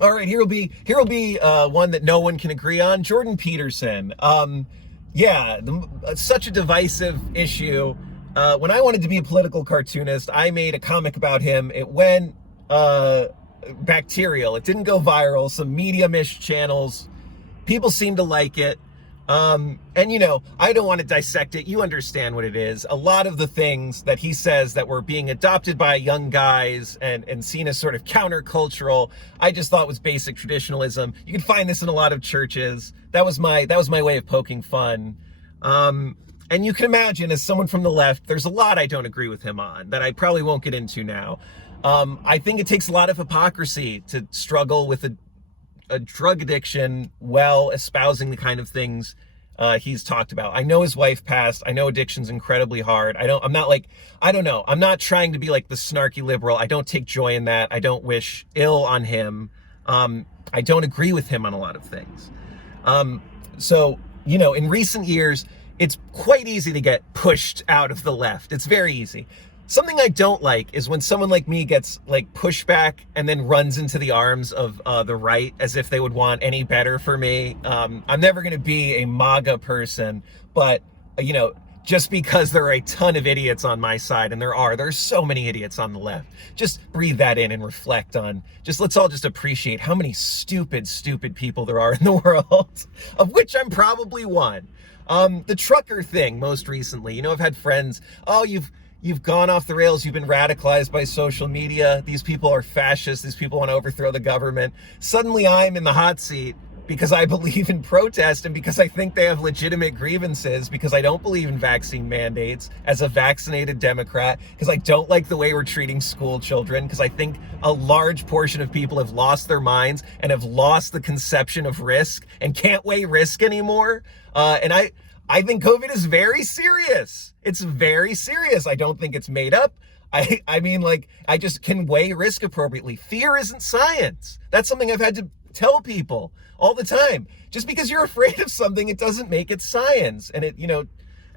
All right, here will be one that no one can agree on. Jordan Peterson. Such a divisive issue. When I wanted to be a political cartoonist, I made a comic about him. It went bacterial. It didn't go viral. Some medium-ish channels, people seem to like it. I don't want to dissect it. You understand what it is. A lot of the things that he says that were being adopted by young guys and seen as sort of countercultural, I just thought was basic traditionalism. You can find this in a lot of churches. That was my way of poking fun. And you can imagine, as someone from the left, there's a lot I don't agree with him on that I probably won't get into now. I think it takes a lot of hypocrisy to struggle with a drug addiction while espousing the kind of things he's talked about. I know his wife passed. I know addiction's incredibly hard. I'm not trying to be like the snarky liberal. I don't take joy in that. I don't wish ill on him. I don't agree with him on a lot of things. In recent years, it's quite easy to get pushed out of the left. It's very easy. Something I don't like is when someone like me gets like pushback and then runs into the arms of the right as if they would want any better for me. I'm never going to be a MAGA person, but just because there are a ton of idiots on my side, and there's so many idiots on the left, just breathe that in and reflect on, let's all just appreciate how many stupid people there are in the world, of which I'm probably one. The trucker thing most recently, I've had friends, you've gone off the rails. You've been radicalized by social media. These people are fascists. These people want to overthrow the government. Suddenly I'm in the hot seat because I believe in protest and because I think they have legitimate grievances, because I don't believe in vaccine mandates as a vaccinated Democrat, because I don't like the way we're treating school children, because I think a large portion of people have lost their minds and have lost the conception of risk and can't weigh risk anymore. I think COVID is very serious. It's very serious. I don't think it's made up. I just can weigh risk appropriately. Fear isn't science. That's something I've had to tell people all the time. Just because you're afraid of something, it doesn't make it science. And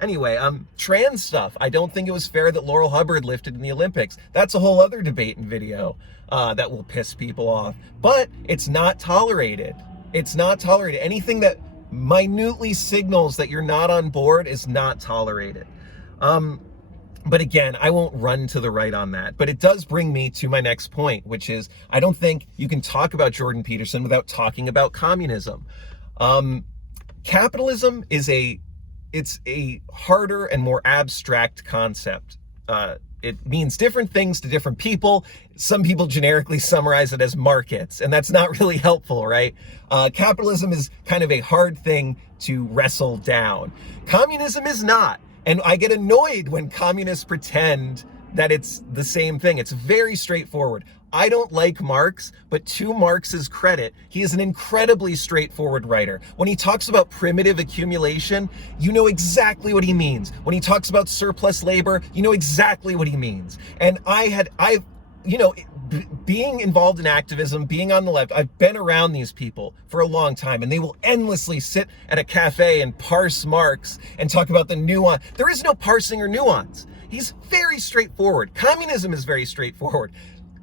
anyway, trans stuff. I don't think it was fair that Laurel Hubbard lifted in the Olympics. That's a whole other debate and video that will piss people off. But it's not tolerated. It's not tolerated. Anything that minutely signals that you're not on board is not tolerated. But again, I won't run to the right on that. But it does bring me to my next point, which is I don't think you can talk about Jordan Peterson without talking about communism. Capitalism is a harder and more abstract concept. It means different things to different people. Some people generically summarize it as markets, and that's not really helpful, right? Capitalism is kind of a hard thing to wrestle down. Communism is not. And I get annoyed when communists pretend that it's the same thing. It's very straightforward. I don't like Marx, but to Marx's credit, he is an incredibly straightforward writer. When he talks about primitive accumulation, you know exactly what he means. When he talks about surplus labor, you know exactly what he means. And being involved in activism, being on the left, I've been around these people for a long time, and they will endlessly sit at a cafe and parse Marx and talk about the nuance. There is no parsing or nuance. He's very straightforward. Communism is very straightforward.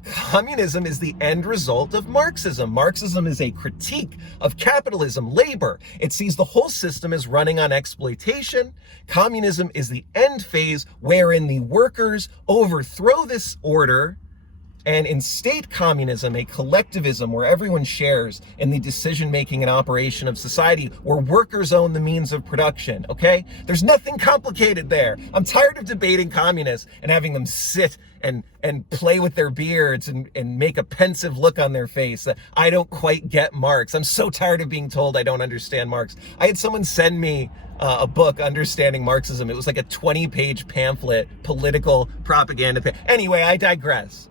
Communism is the end result of Marxism. Marxism is a critique of capitalism, labor. It sees the whole system as running on exploitation. Communism is the end phase wherein the workers overthrow this order and instate communism, a collectivism where everyone shares in the decision-making and operation of society, where workers own the means of production, okay? There's nothing complicated there. I'm tired of debating communists and having them sit and play with their beards and make a pensive look on their face that I don't quite get Marx. I'm so tired of being told I don't understand Marx. I had someone send me a book, Understanding Marxism. It was like a 20-page pamphlet, political propaganda. Anyway, I digress.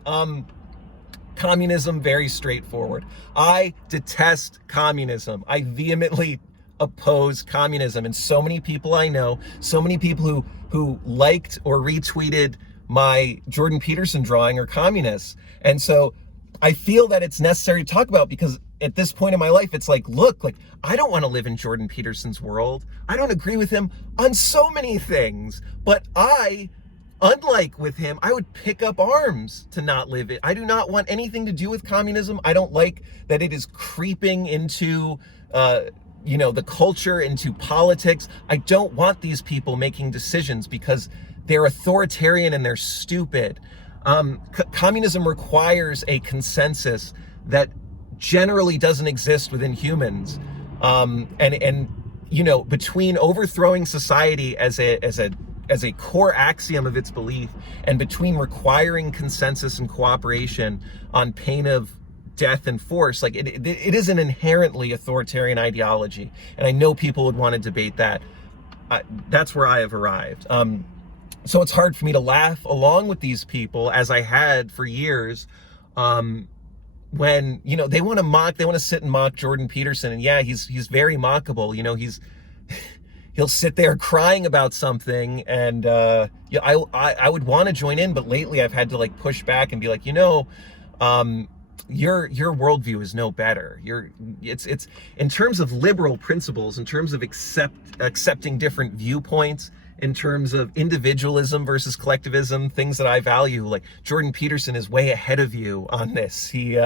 Communism, very straightforward. I detest communism. I vehemently oppose communism. And so many people I know, so many people who liked or retweeted my Jordan Peterson drawing are communists. And so I feel that it's necessary to talk about, because at this point in my life, it's like, look, I don't want to live in Jordan Peterson's world. I don't agree with him on so many things, but I Unlike with him, I would pick up arms to not live it. I do not want anything to do with communism. I don't like that it is creeping into, the culture, into politics. I don't want these people making decisions because they're authoritarian and they're stupid. Communism requires a consensus that generally doesn't exist within humans. Between overthrowing society as a core axiom of its belief, and between requiring consensus and cooperation on pain of death and force, like it is an inherently authoritarian ideology. And I know people would want to debate that. That's where I have arrived. So it's hard for me to laugh along with these people, as I had for years, when, they want to sit and mock Jordan Peterson. And yeah, he's very mockable. He'll sit there crying about something, and I would want to join in, but lately I've had to like push back and be like, your worldview is no better. It's in terms of liberal principles, in terms of accepting different viewpoints, in terms of individualism versus collectivism, things that I value. Like Jordan Peterson is way ahead of you on this. He,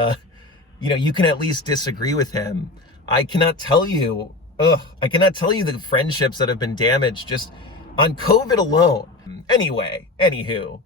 you can at least disagree with him. I cannot tell you the friendships that have been damaged just on COVID alone. Anyway, anywho,